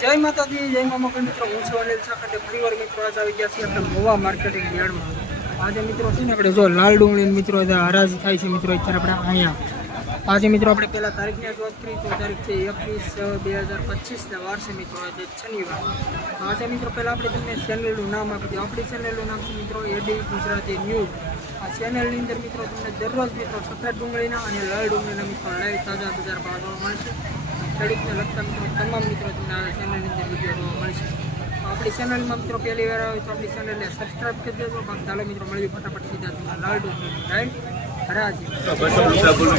જય માતાજી, જય મા મિત્રો, હું છું અનિલ સાકટે ફરીવાર મિત્રો આજ આવી ગયા છીએ આપણે મોવા માર્કેટિંગ યાર્ડમાં. આજે મિત્રો છે ને આપણે જો લાલ ડુંગળી મિત્રો હરાજી થાય છે મિત્રો, અત્યારે આપણે અહીંયા. આજે મિત્રો આપણે પહેલાં તારીખની આજ વાત કરીએ, તો તારીખ છે એકવીસ બે હજાર પચીસના વાર છે મિત્રો, આજે શનિવાર. આજે મિત્રો પહેલાં આપણે તમને ચેનલનું નામ આપી દઈએ. આપણી ચેનલનું નામ છે મિત્રો એડી ગુજરાતી ન્યૂઝ. આ ચેનલની અંદર મિત્રો તમને દરરોજ મિત્રો સફેદ ડુંગળીના અને લાલ ડુંગળીના મિત્રો લાઈવ તાજા બજાર ભાવ મળશે. ખેડૂતને લગતા મિત્રો, તમામ મિત્રો તમને આ ચેનલની અંદર વીડિયો મળશે આપણી ચેનલમાં મિત્રો પહેલી વાર આવે તો આપણી ચેનલને સબસ્ક્રાઈબ કરી દેજો. બાકી ચાલો મિત્રો, મળીએ ફટાફટ સીધા તમને લાલ ડુંગળી રાઈટ હરાજી. બસો રૂપિયા બોલું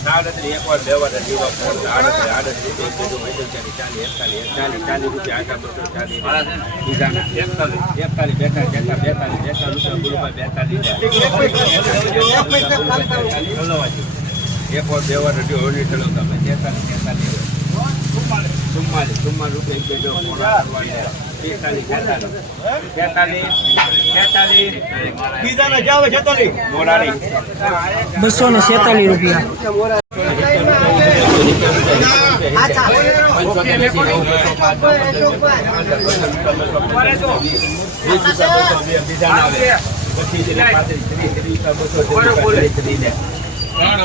સાડત્રીસ એક વાર બે વાર જીવા આડત્રીસ આડત્રીસ એક બીજું ચાલી ચાલીસ એકતાલીસ એકતાલીસ ચાલીસ રૂપિયા આખા બસો ચાલીસ. બીજાના એકતાલીસ એકતાલીસ બેતાલીસ બેતાલીસ બેતાલીસ બેતાલીસ રૂપિયા બેતાલીસ એક વાર બે વાર હોળી ચલો તમે તેતાલીસ તેતાલીસ ચુમ્માલીસ ચુમ્માલીસ રૂપિયા એક બેજો પિસ્તાલીસ જાવે છેતાલીસ મોરારી બસો ને સેતાલીસ રૂપિયા ત્રિપુરા અને બસો ને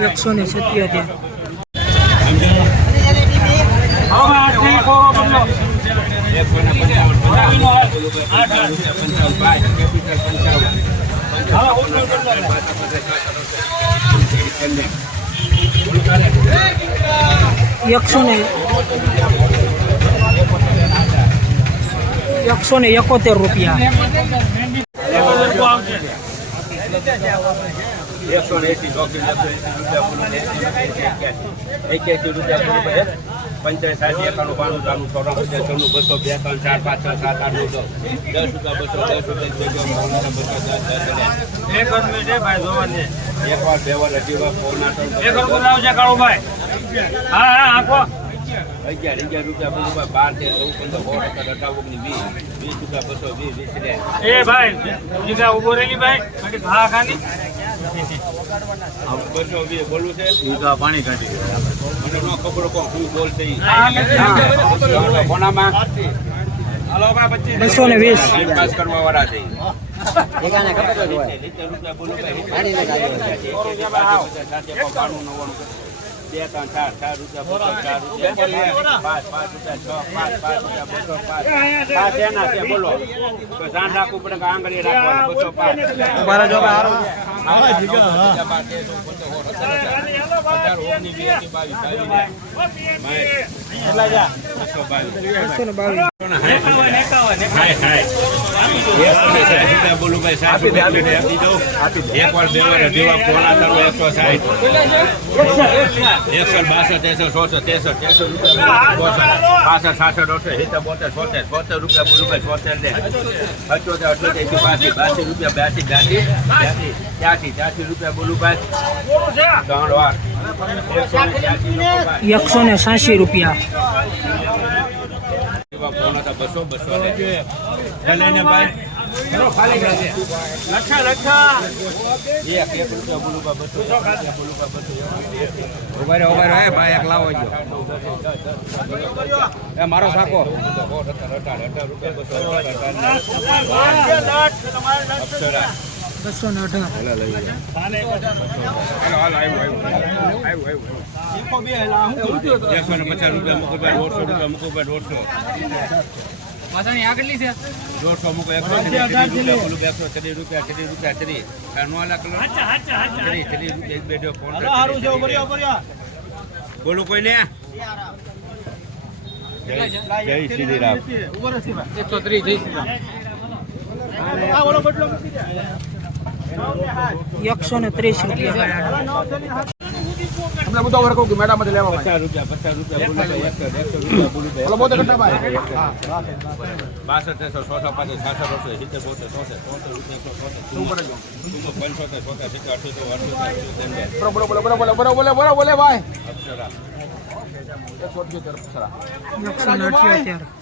એકસો ને સત્યોતેર એકસો ને એકસો ને એકોતેર રૂપિયા. એકસો ને એસી એક્યાસી. રૂપિયા બોલું પંચાયત સાઠી એકાણું બાણું ત્રાણું ચોરાણું ચોનું બસો બે ત્રણ ચાર પાંચ છ સાત આઠ નવ દસ. રૂપિયા બસો દસ રૂપિયા બસો દસ દસ એક વાર બે વાર અઢી વાર પૌના ત્રણ હા હા આખો અગિયાર અગિયાર રૂપિયા બોલું ભાઈ બાર તેર ચૌદ પંદર અઢાર વીસ. વીસ રૂપિયા બસો વીસ વીસ એ ભાઈ જીગા ઊભો રહેલી ભાઈ? ઘા ખાની. બસો પાણી કાઢી મને ન ખબર કોણ શું બોલશે. કોનામાં બસો ને વીસ. બે ત્રણ ચાર ચાર રૂપિયા બસો ચાર રૂપિયા પાંચ પાંચ રૂપિયા છ પાંચ પાંચ રૂપિયા બસો પાંચ પાંચ એના છે બોલો તો ધ્યાન રાખવું પડે કે આંગળી રાખવાનું બસો પાંચ જો બાવીસ બાવીસ એકસો સાઠ એકસો બાસઠ એકસો ચોસઠ તેસઠ પાસઠ સાસઠ અડસઠ સિત્તેર બોતેર છોતેર છોતેર રૂપિયા બોલું ભાઈ છોતેર ને અઠોતેર અઠોતેર બાસી રૂપિયા. બ્યાસી બ્યાસી બ્યાસી ત્યાંસી રૂપિયા બોલું ભાઈ ત્રણ એકસો ને સાસી રૂપિયા એકસો રૂપિયા ફોન હતા બસો બસો ને ભાઈ લખા લખા એક એક રૂપિયા બોલું બસો રૂપિયા બસો ઊભા રહ્યો ઊભા રહ્યો ભાઈ એક લાવો જો એ મારો સાકો અઢાર અઢાર રૂપિયા બસો અઢાર અપ્સરા બસો ને અઢાર. એકસો ને પચાસ રૂપિયા મૂકો દોઢસો રૂપિયા મૂકો દોઢસો માસાની આ કેટલી છે? દોઢસો મૂકો એકસો બોલું એકસો ત્રીસ રૂપિયા ત્રીસ રૂપિયા ત્રીસ નો કલર ત્રીસ ત્રીસ રૂપિયા એક બે ફોન બોલું કોઈ ને જય જય શ્રી રામ એકસો મૂકી જઈ એકસો ને ત્રીસ તમને મુદ્દો વર્ગ કે મેડમ લેવા પચાસ રૂપિયા પચાસ રૂપિયા બોલો બોતે કેટલા ભાઈ બાસઠ છસો પાંચ સાતસો બસો સિત્તેર બોતેર સોસે સોસો રૂપિયા એકસો ને અઠ્યોતેર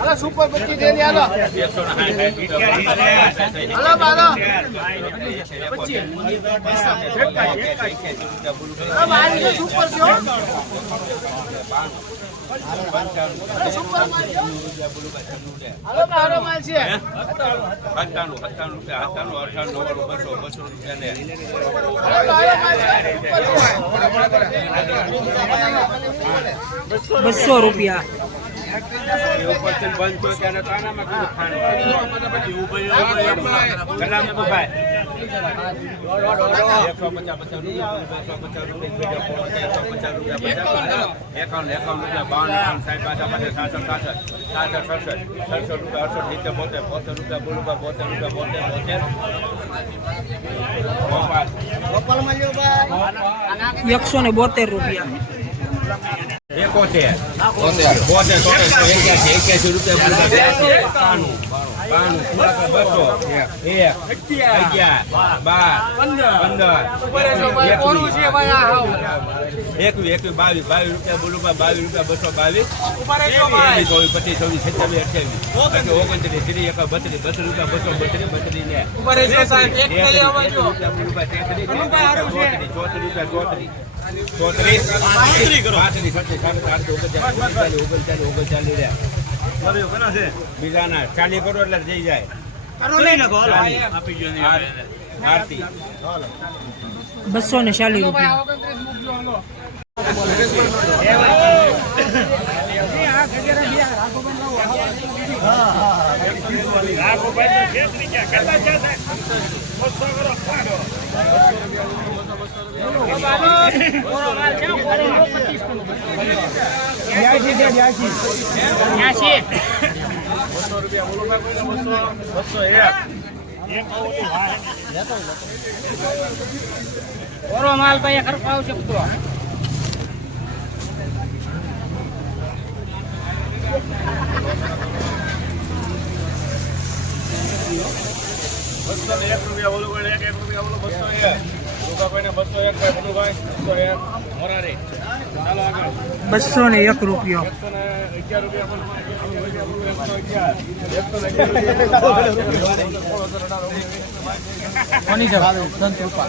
હાલો સુપર પચીસ ડેરી હાલો. હાલો હાલો પચીસ સુપર છે. બસો રૂપિયા. એકાવન એકાવન રૂપિયા બાવન સાહેબ પાછા પાછા સાસઠ સાસઠ સડસઠ સડસઠ રૂપિયા અડસઠ નીચે બોતેર બોતેર રૂપિયા બોલુભા રૂપિયા બોતેર બોતેર ગોપાલ ગોપાલ એકસો ને બોતેર રૂપિયા. એકોતેર બોતેર એક્યાસી એક્યાસી રૂપિયા બસો એક અગિયાર બાર પંદર એકવીસ એકવીસ બાવીસ બાવીસ રૂપિયા બોલું બાવીસ રૂપિયા બસો બાવીસ ચોવીસ પચીસ ચોવીસ સત્યાવીસ અઠ્યાવીસ ઓગણત્રીસ ત્રીસ એક બત્રીસ બત્રીસ રૂપિયા બસો બત્રીસ બત્રીસ ને ચોત્રીસ ચોત્રીસ રૂપિયા ચોત્રીસ ચોત્રીસ બીજાના ચાલી કરો એટલે જઈ જાય બસો ને ચાલી રૂપિયા ઓરો માલ ભાઈ ખરપાવ છે પૂરો બસો એક રૂપિયા ઓલું એક રૂપિયા ઓલું બસો એક. બસો એક ભાઈ ભલુભાઈ બસો એક. મોરારી. ચાલો આગળ. બસો ને એક રૂપિયો. એકસો ને અગિયાર રૂપિયા કોની છે સંત રૂપા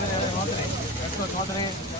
એકસો ચોત્રીસ